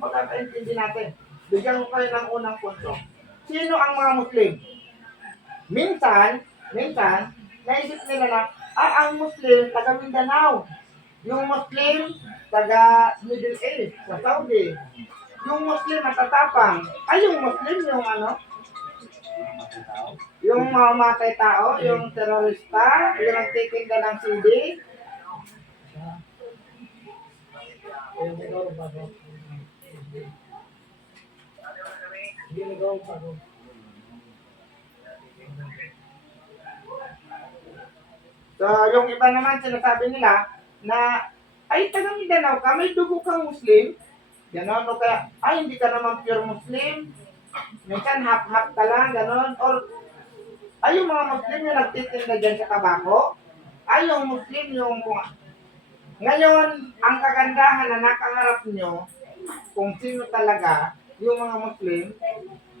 Magkakaintindi natin. Bigyan ko kayo ng unang punto. Sino ang mga Muslim? Minsan, naisip nila na, ang Muslim, taga Mindanao. Yung Muslim, taga Middle East, sa Saudi. Yung Muslim, matatapang. Yung Muslim, yung ano? Yung mamatay tao, yung terorista, yung nagtitinda ng CD. So, yung iba naman sinasabi nila na, taga Mindanao ka, may dugo kang Muslim. Ganon, o kaya, hindi ka naman pure Muslim. Minsan, half-half ka lang, ganon. Or, yung mga Muslim yung nagtitinda dyan sa tabako. Yung Muslim yung ngayon, ang kagandahan na nakaharap nyo, kung sino talaga, yung mga Muslim,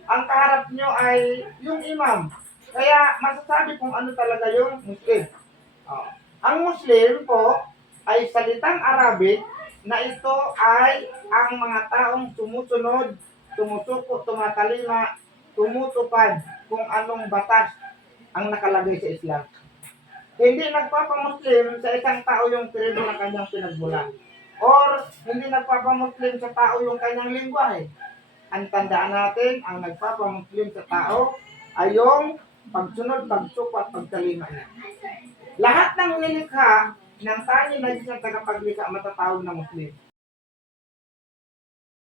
ang kaharap nyo ay yung imam. Kaya masasabi kung ano talaga yung Muslim. Ang Muslim po ay salitang Arabic na ito ay ang mga taong sumusunod, sumusuko, tumatalima, tumutupad kung anong batas ang nakalagay sa Islam. Hindi nagpapamuslim sa isang tao yung tribo na kanyang pinagmula. Or hindi nagpapamuslim sa tao yung kanyang lingwahe. Ang tandaan natin, ang nagpapamuslim sa tao ay yung pagsunod, pagsuko at pagtalima niya. Lahat ng nilikha ng tayo na isang tagapaglikha matatawag na Muslim.